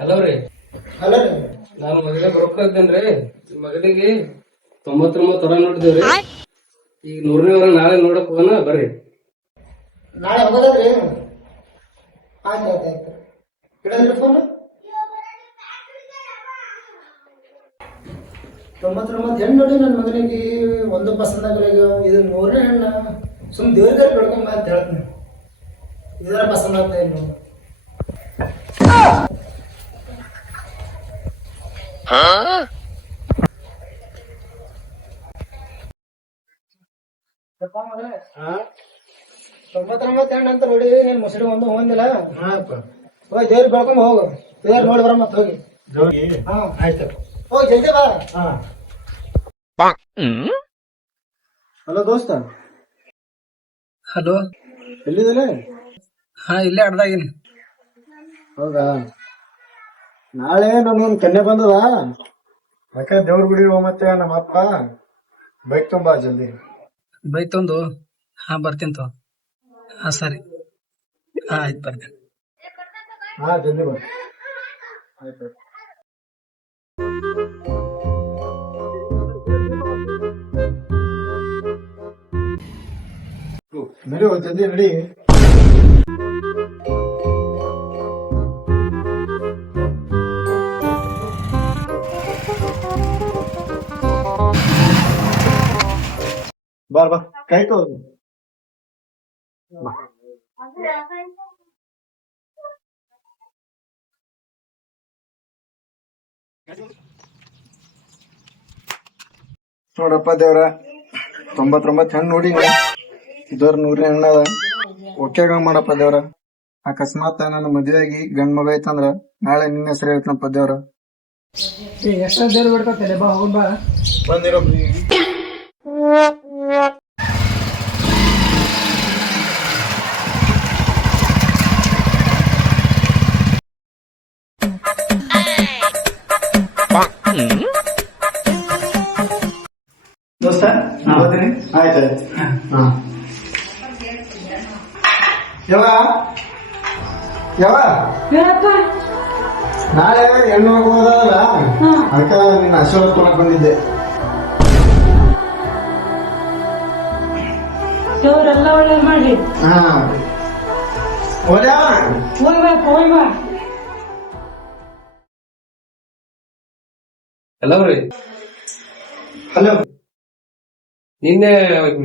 Hello ರೀ. Hello ರೀ. ನಾನು ಮಗಳಿಗೆ ರೊಕ್ಕ ಇದ್ದೇನ್ರಿ. ಮಗಳಿಗೆ 99 ತರ ನೋಡಿದೇವ್ರಿ. ಈಗ 100ನೇ ವಾರ ನಾಳೆ ನೋಡಕ್ ಹೋಗೋಣ ಬರ್ರಿ. ನಾಳೆ ಹೋಗೋದ್ರಿ. ಆಯ್ತು ಇಡಂದ್ರಿ ಫೋನ್. 99 ಹೆಣ್ಣು ನೋಡಿ ನನ್ನ ಮಗನಿಗೆ ಒಂದು ಪಸಂದ್ ಆಗಲಿಗೆ ಇದು 100ನೇ ಹೆಣ್ಣ ಸುಮ್ ದೇವ್ರಿಗೆ ಬೆಳ್ಕೊಂಬ ಅಂತ ಹೇಳ್ತೀನಿ. ಇದರ ಪಸಂದ್ ಆಗ್ತಾ ಇನ್ನು ತೊಂಬತ್ತೊಂಬತ್ತು ಹೆಣ್ಣು ಅಂತ ನೋಡಿ ನೀನ್ ಮುಸುಡಿ ಒಂದು ಹೋಗಿಲ್ಲ. ಹೋಗಿ ದೇವ್ರಿಗೆ ಬೆಳ್ಕೊಂಬ ಹೋಗು. ದೇವ್ರ ನೋಡಿ ಬರ ಮತ್ ಹೋಗಿ. ಹಾ ಆಯ್ತು ಹೋಗಿ ಜಲ್ದಿ ಬಾ. ಹಲೋ ದೋಸ್ತ. ಹಲೋ, ಎಲ್ಲಿದ್ದಾನೆ? ಹಾ ಇಲ್ಲೇ ಅಡ್ದಾಗಿನಿ. ಹೌದಾ, ನಾಳೆ ನಮ್ಗೊಂದು ಕನ್ಯೆ ಬಂದದ. ಯಾಕೆ ದೇವ್ರ ಗುಡಿ ಮತ್ತೆ ನಮ್ಮ ಅಪ್ಪ ಬೈಕ್ ತುಂಬಾ ಜಲ್ದಿ. ಬೈಕ್ ತಂದು ಹಾ ಬರ್ತೀನಿ ತೋ. ಹಾ ಸರಿ, ಹಾ ಆಯ್ತು ಬರ್ತೀನಿ. ಹಾ ಜಲ್ದಿ ಬಾ. ಆಯ್ತು ನಡಿ, ಜಲ್ದಿ ನಡಿ. ಬಾರ್ ಬಾ, ಕೈ ತೋ. ನೋಡಪ್ಪ ದೇವ್ರ, 99 ಹೆಣ್ಣು ನೋಡಿ ಇದರ 100ನೇ ಹೆಣ್ಣದ. ಓಕೆ ಮಾಡಪ್ಪ ದೇವ್ರ. ಅಕಸ್ಮಾತ್ ನನ್ನ ಮದುವೆ ಆಗಿ ಗಂಡ್ ಮಗ ಐತಂದ್ರ ನಾಳೆ ನಿನ್ನ ಹೆಸರು ಹೇಳ್ತನಪ್ಪ ದೇವ್ರ. ಎಷ್ಟ ದೇವ್ರು ಬಿಡ್ಕೊತೇನೆ ಬಾ ಹೋಗ್ ಬಾ. ಬಂದಿರೋ ದೋಸ್ತ ಆಯ್ತು. ಹಾ ಯಾವ ನಾಳೆ ಹೆಣ್ಣು ಹೋಗೋದಲ್ಲ, ಅದಕ್ಕ ನಿನ್ನ ಆಶೀರ್ವಾದ ತೊಗೊಳಕ್ ಬಂದಿದ್ದೆ. ದೇವ್ರೆಲ್ಲ ಒಳ್ಳೇದ್ ಮಾಡ್ಲಿ. ಹಾ ಹೋಗ್ಯಾ? ಹೋಯ್ ಬಾ. ಹಲೋ ರೀ. ಹಲೋ. ನಿನ್ನೆ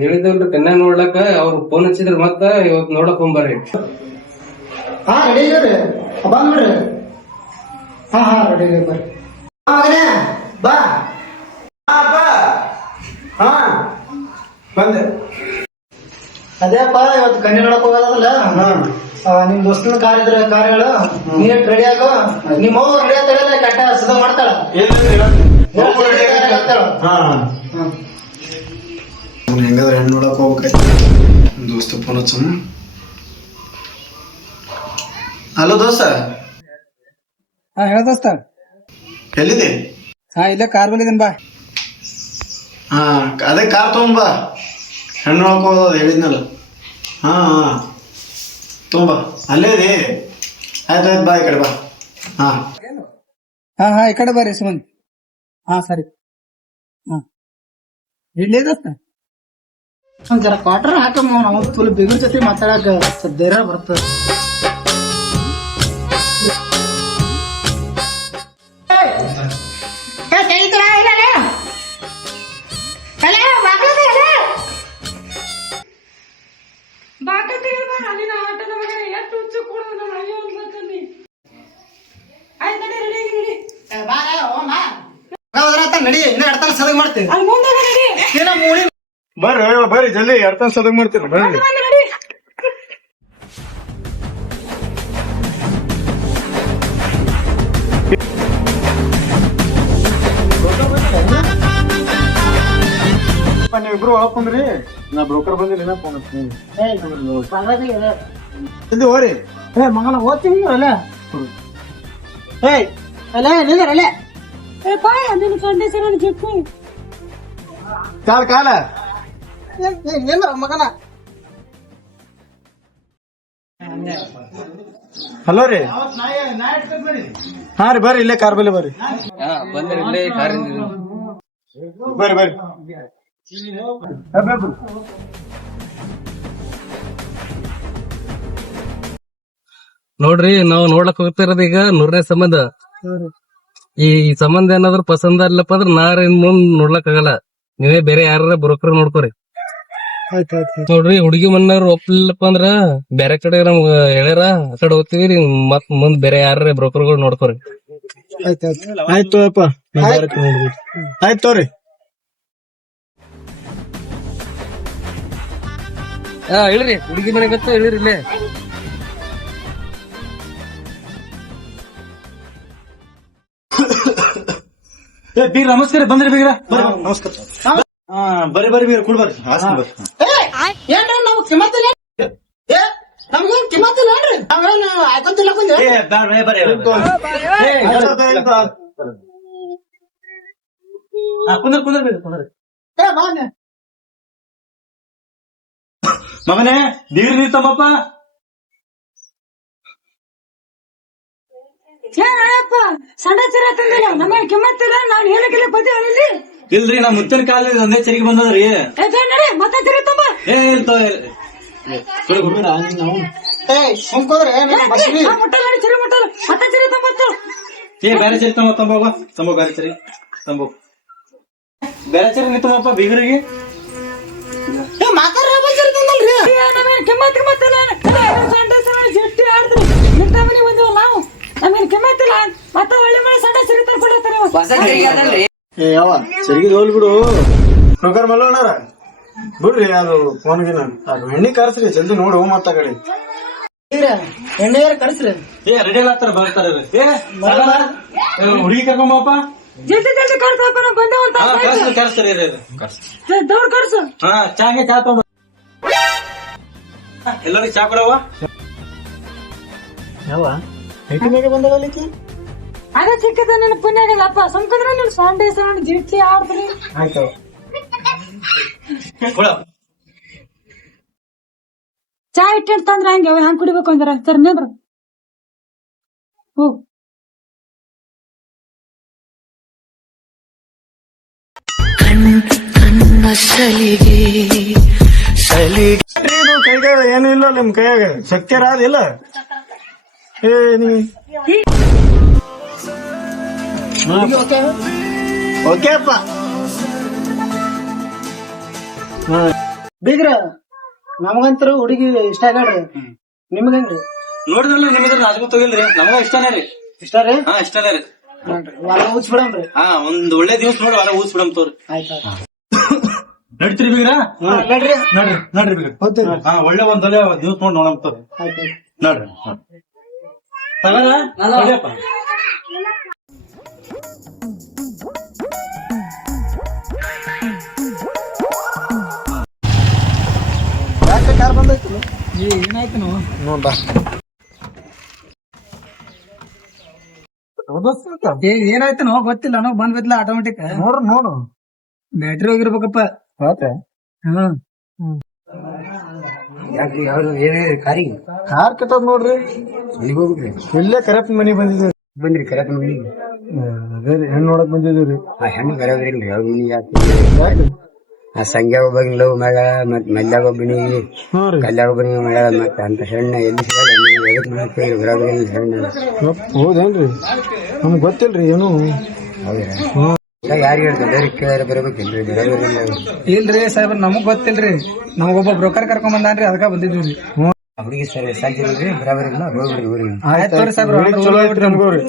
ಹೇಳಿದವ್ರು ಕನ್ಯಾ ನೋಡ್ಲಕ್ಕ ಅವ್ರು ಫೋನ್ ಹಚ್ಚಿದ್ರ ಮತ್ತ ಇವತ್ ನೋಡಕ್ ಹೋಗ್ಬರ್ರಿ. ಹಾ ರೆಡಿ ಇದೀವ್ರಿ, ಬಂದ್ಬಿಡ್ರಿ. ಹಾ ರೆಡಿ ಬರ್ರಿ. ಮಗನೇ ಬಾ. ಹಾ ಬಂದೆ. ಅದೇಪ್ಪ ಇವತ್ತು ಕನ್ಯೆ ನೋಡಕ್ ಹೋಗೋದಲ್ಲ. ನಿಮ್ ದೋಸ್ತನ ಕಾರ್ ಇದ್ರೆ ಕಾರ್ ಹೇಳು, ನೀನ್ ರೆಡಿ ಆಗೋ. ನಿಮ್ಮ ಅವ್ವ ರೆಡಿ ಆಗ್ತಾಳೆ, ಕಟ್ಟ ಸಿದ್ಧ ಮಾಡ್ತಾಳ. ಹೆಂಗಾದ್ರೆ ಹೆಣ್ಣು ನೋಡಕ್ ಹೋಗ್ಬೇಕಾಯ್ತು. ದೋಸ್ತ ಫೋನ್ ಹಚ್ಚ. ಹಲೋ ದೋಸ್ತ. ಹಾ ಹೇಳ ದೋಸ್ತ. ಎಲ್ಲಿದೆ? ಹಾ ಇಲ್ಲೇ ಕಾರ್ ಬಂದಿದ್ದೀನಿ ಬಾ. ಹಾ ಅದೇ ಕಾರ್ ತಗೊಂಡ್ ಬಾ. ಹೆಣ್ಣು ನೋಡಕ್ ಹೋಗೋದು ಹೇಳಿದ್ನಲ್ಲ. ಹಾ ತಗೊಂಬ, ಅಲ್ಲೇ ರೀ. ಆಯ್ತಾಯ್ತು ಬಾ, ಈ ಕಡೆ ಬಾ. ಹಾ ಹಾ ಈ ಕಡೆ ಬರ್ರಿ ಸುಮನ್. ಹಾ ಸರಿ. ಹಾ ಇಡ್ಲಿ ದೋಸ್ತ. ಒಂದ್ ಜರ ಕ್ವಾರ್ಟರ್ ಹಾಕಮ್ಮ. ನಾವು ಫುಲ್ ಬಿಗುರ್ ಜೊತೆ ಮಾತಾಡಕ ಸ್ವಲ್ಪ ಧೈರ್ಯ ಬರ್ತದ. ನಡಿ, ಇನ್ನ ಎಡ್ತಾನ ಸದಗ್ ಮಾಡ್ತೀವಿ. ಬರ್ರಿ ಜಲ್ದಿ, ಅರ್ಥ ಸದಗ್ ಮಾಡ್ತೀರಿ. ಬರ್ರಿ. ನೀವಿಬ್ರು ಒಳಗ್ ಕುಂದ್ರಿ, ನಾ ಬ್ರೋಕರ್ ಬಂದಿಲ್ಲ. ಫೋನ್ ಜಲ್ದಿ ಹೋರಿ. ಮಗನ ಓದ್ತೀನಿ ಅಲ್ಲ. ಅಲ್ಲ ನಿಂದ್ರಲ್ಲೇ. ನಿನ್ನ ಕಂಡೀಷನ್ ಜಿಪ್ಪು ಕಾಲ ನಿಂದ್ರ ಮಗನ. ಹಲೋ ರೀ. ಹಾ ರೀ ಬರ್ರಿ ಇಲ್ಲೇ ಕಾರ್ ಬಲ್ಲಿ ಬರ್ರಿ ಬಂದ್ರೆ ಇಲ್ಲೇ ಕಾರಿಂದ ಬರ್ರಿ ಬರ್ರಿ ನೋಡ್ರಿ ನಾವ್ ನೋಡ್ಲಕ್ ಹೋಗ್ತಿರೋದು ಈಗ 100ನೇ ಸಂಬಂಧ. ಈ ಸಂಬಂಧ ಏನಾದ್ರು ಪಸಂದ ಇಲ್ಲಪ್ಪ ಅಂದ್ರ ನಾರಿನ್ ಮುಂದ್ ನೋಡ್ಲಕ್ ಆಗಲ್ಲ. ನೀವೇ ಬೇರೆ ಯಾರ ಬ್ರೋಕರ್ ನೋಡ್ಕೋರಿ. ನೋಡ್ರಿ ಹುಡುಗಿ ಮನ್ನವ್ರು ಒಪ್ಲಿಲ್ಲಪ್ಪ ಅಂದ್ರ ಬೇರೆ ಕಡೆ ನಮ್ಗ ಹೇಳ್ಯಾರ, ಆ ಕಡೆ ಹೋಗ್ತಿವಿ. ಮತ್ ಮುಂದ್ ಬೇರೆ ಯಾರ ಬ್ರೋಕರ್ಗಳು ನೋಡ್ಕೋರಿ. ಆಯ್ತು ಅಪ್ಪ ಆಯ್ತು ತೋರಿ. ಇಳ್ರಿ ಹುಡುಗಿ ಮನೆಗತ್ತ ಇಳ್ರಿ ಇಲ್ಲೇ. ಬೀರ್ ನಮಸ್ಕಾರ ಬಂದ್ರಿ ಬೀಗ್ರ ನಮಸ್ಕಾರ. ಬರ್ರಿ ಬರ್ರಿ ಬೀರ್ ಕುಡ್ ಬರ್ರಿ ಏನ್ರಿ ನಾವು ಕಿಮ್ಮತ್ತಿಲ್ಲ ನಮ್ಗೇನ್ ಕಿಮ್ಮತ್ತಿಲ್ಲ ಏನ್ರಿ ನಾವೇನು ಆಯ್ಕೊಂತಿಲ್ಲ ಕುಂದ್ರ ಕುಂದ್ರ ಬೀರ್ ಕುಂದ್ರಿ. ಮಗನೇ ನೀರ್ ನೀರ್ ತಮ್ಮಪ್ಪ. ಏನಪ್ಪ ಸಣ್ಣ ಚಿರ ತಂದಿಲ್ಲ ನಮಗೆ ಕಿಮ್ಮತ್ತಿಲ್ಲ ನಾವ್ ಏನಕ್ಕಿಲ್ಲ ಬದ್ದೀವಿ ಇಲ್ರಿ ನಾ ಮುತ್ತಿನ ಕಾಲ ಒಂದೇ ಚರಿಗೆ ಬಂದದ್ರಿ. ನಡಿ ಮತ್ತೆ ಚಿರ ತುಂಬ ಏ ಮುಟ್ಟಲ್ಲ ಚಿರಿ ಮುಟ್ಟಲ್ಲ ಮತ್ತೆ ಚಿರಿ ತಂಬತ್ತು ಬೇರೆ ಚರಿ ತಂಬ ಬೇರೆ ಚರಿ ತಂಬು ಬೇರೆ ಚರಿ ನೀ ತುಂಬಪ್ಪ ಬೀಗರಿಗೆ ನಮಗೆ ಕಿಮ್ಮತ್ ಕಿಮ್ಮತ್ತಿಲ್ಲ ಸಣ್ಣ ಜಟ್ಟಿ ಆಡಿದ್ರಿ ಇಂಥ ಮನೆ ಬಂದಿವ ನಾವು ನಮಗೆ ಕಿಮ್ಮತ್ತಿಲ್ಲ ಮತ್ತೆ ಒಳ್ಳೆ ಮಳೆ ಸಣ್ಣ ಚಿರಿ ತಂದ್ಕೊಡತ್ತಾರೆ. ಏ ಯಾವ ಚರಿಗೆ ಹೋಲ್ ಬಿಡು ಪ್ರಕಾರ ಮಲ್ಲೋಣಾರ ಬಿಡ್ರಿ ಅದು ಫೋನ್ಗಿನ ಅದು ಎಣ್ಣೆ ಕರ್ಸ್ರಿ ಜಲ್ದಿ ನೋಡು ಮತ್ತ ಕಡೆ ಎಣ್ಣೆ ಕಳಿಸ್ರಿ. ಏ ರೆಡಿ ಆಗ್ತಾರ ಬರ್ತಾರ ಹುಡುಗಿ ಕರ್ಕೊಂಬಪ್ಪ. ಜಲ್ದಿ ಜಲ್ದಿ ಕರ್ಸಪ್ಪ ನಾವು ಬಂದೇವಂತ ಕರ್ಸ್ತಾರೆ ದೌಡ್ ಕರ್ಸು. ಹಾ ಚಾಗೆ ಚಾ ತಗೊಂಡ ಎಲ್ಲರಿಗೂ ಚಾ ಕೊಡವ. ಯಾವ ಐಟಿನಾಗೆ ಬಂದಾಗಲಿಕ್ಕೆ ಅದೇ ಸಿಕ್ಕದ ನನ್ನ ಪುಣ್ಯಾಗಲ್ಲಪ್ಪ ಸಂಕದ್ರ ನೀವು ಸಂಡೆ ಸಣ್ಣ ಜಿಟ್ಟಿ ಆಡ್ದ್ರಿ. ಆಯ್ತು ಕೊಡ ಚಾ ಇಟ್ಟು ತಂದ್ರ ಹಂಗೆ ಹಂಗ್ ಕುಡಿಬೇಕು ಅಂದ್ರ ಸರ್ ನಿಂದ್ರ ಹೋಗ್ ಕೈಗಾಗ ಏನು ಇಲ್ಲ ನಿಮ್ ಕೈಯಾಗ ಶಕ್ತಿ ರಾದಿಲ್ಲ. ಏ ನೀ ಓಕೆ ಅಪ್ಪ. ಬೀಗ್ರ ನಮಗಂತರೂ ಹುಡುಗಿ ಇಷ್ಟ ಆಗ್ಯಾಡ್ರಿ ನಿಮ್ಗೇನ್ರಿ ನೋಡಿದ್ರಲ್ಲ ನಿಮ್ಗೆ ರಾಜಗೂ ತಗಿಲ್ರಿ ನಮಗ ಇಷ್ಟನೇ ರೀ. ಇಷ್ಟ ರೀ ಹಾ ಇಷ್ಟನೇ ರೀ. ಹೊಲ ಊದ್ಸ್ಬಿಡಮ್ರಿ. ಹಾ ಒಂದ್ ಒಳ್ಳೆ ದಿವಸ ನೋಡಿ ಹೊಲ ಊಸ್ ಬಿಡಮ್ ತೋರಿ. ಆಯ್ತು ನಡ್ತೀರಿ ಬೀಗ್ರ ನಡ್ರಿ ನಡ್ರಿ ನಡ್ರಿ ಬೀಗ್ರ ಹೋಗ್ತೀವಿ. ಹಾ ಒಳ್ಳೆ ಒಂದ್ ಒಳ್ಳೆ ದಿವಸ ನೋಡಿ ನೋಡಮ್ ತೋರಿ. ಆಯ್ತು ನಡ್ರಿ ತಗೋಪ್ಪ. ಯಾಕೆ ಕಾರ್ ಬಂದೈತಿ ಏನಾಯ್ತು ನಾವು ನೋಡ ಏನಾಯ್ತು ನಾವು ಗೊತ್ತಿಲ್ಲ ನಾವು ಬಂದ್ಬಿದ್ಲ ಆಟೋಮೆಟಿಕ್ ನೋಡು ಬ್ಯಾಟ್ರಿ ಹೋಗಿರ್ಬೇಕಪ್ಪ. ಹ್ಮ್ ಕಾರ್ ಕೆಟ್ಟದ್ ನೋಡ್ರಿ. ಇಲ್ಲೇ ಕರೆಪ್ಪ ಮನಿ ಬಂದಿದ್ದೀವಿ. ಬಂದ್ರಿ ಕರೆಕ್ಟ್ ಮನಿ ಅದೇ ರೀ ಹೆಣ್ಣು ನೋಡಕ್ ಬಂದಿದ್ದೀವ್ರಿ. ಆ ಹೆಣ್ಣು ಕರೆಯೋದ್ರಿಲ್ರಿ ಆ ಸಂಗ್ಯಾಗ ಒಬ್ಬನಿಗೆ ಲವ್ ಮೇಳ ಮತ್ ಮಲ್ಯಾಗ ಒಬ್ಬನಿಗೆ ಕಲ್ಯಾಗ ಒಬ್ಬನಿಗೆ ಮೇಳ ಮತ್ತ ಅಂತ ಹೆಣ್ಣು ಎಲ್ಲಿ ಸಿಗಲ್ಲ ಎದಕ್ ಮಾಡಕ್ಕೆ ಬರೋದ್ರಿಲ್ಲ ಹೆಣ್ಣು. ಹೌದೇನ್ರಿ ನಮ್ಗ್ ಗೊತ್ತಿಲ್ರಿ ಏನು. ಹೌದ್ರಾ ಯಾರಿಗೆ ಹೇಳ್ತಾರೆ ಬೇರೆ ಕೇಳಿದ್ರೆ ಬರಬೇಕಿಲ್ರಿ ಬರೋದ್ರಿಲ್ಲ. ಇಲ್ರಿ ಸಾಹೇಬ್ರ ನಮಗ್ ಗೊತ್ತಿಲ್ರಿ ನಮಗೊಬ್ಬ ಬ್ರೋಕರ್ ಕರ್ಕೊಂಡ್ ಬಂದಾನ್ರಿ ಅದಕ್ಕ ಬಂದಿದ್ವಿ. ಹುಡುಗಿ ಸರಿ ಸಾಕಿದ್ರಿ ಬರೋದ್ರಿಲ್ಲ ಹೋಗ್ಬಿಡ್ರಿ ಊರಿಗೆ. ಆಯ್ತು ಸಾಹೇಬ್ರ ಚಲೋ ಐತ್ರಿ ನಮ್ಗೋರಿ.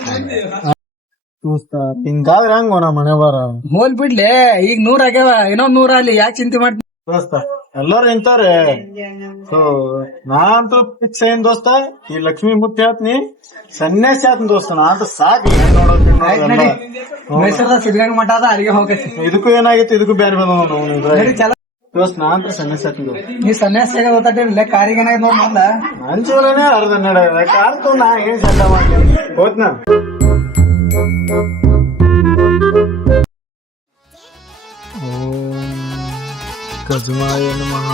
ಹಿಂಗಾದ್ರೆ ಹಂಗ ನಾ ಮನೆ ಬಾರ ಹೋಲ್ ಬಿಡ್ಲಿ ಈಗ 100 ಆಗ್ಯಾವ ಇನ್ನೊಂದ್ 100 ಅಲ್ಲಿ ಯಾಕೆ ಚಿಂತೆ ಮಾಡ್ತೀನಿ ದೋಸ್ತ ಎಲ್ಲಾರು ನಿಂತಾರೆ. ಸೊ ನಾ ಅಂತೂ ಫಿಕ್ಸ್ ಏನ್ ದೋಸ್ತ ಈ ಲಕ್ಷ್ಮಿ ಮುತ್ತಿ ಹೇಳ್ತೀನಿ ಸನ್ಯಾಸಿ ಆತನ ದೋಸ್ತ ನಾ ಅಂತ ಸಾಕು. ಮೈಸೂರದ ಸಿದ್ಧಗಂಗ ಮಠ ಅದ ಅಲ್ಲಿಗೆ ಹೋಗತಿ. ಇದಕ್ಕೂ ಏನಾಗಿತ್ತು ಇದಕ್ಕೂ ಬೇರೆ ಬಂದ ಚಲೋ ದೋಸ್ತ ನಾ ಅಂತ ಸನ್ಯಾಸಿ ಆತನ. ನೀ ಸನ್ಯಾಸಿ ಆಗ ಗೊತ್ತಾಟಿಲ್ಲ ಕಾರಿಗೆ ಏನಾಯ್ತು ನೋಡ್ ಮೊದ್ಲ ನನ್ ಜೀವನೇ ಅರ್ಧ ನಡ ಕಾರ್ ನಾ ಏನ್ ಚಂದ ಮಾಡಿ ಹೋತ್ನಾ. ಓಂ ಗಜಮಾಯ ನಮಃ.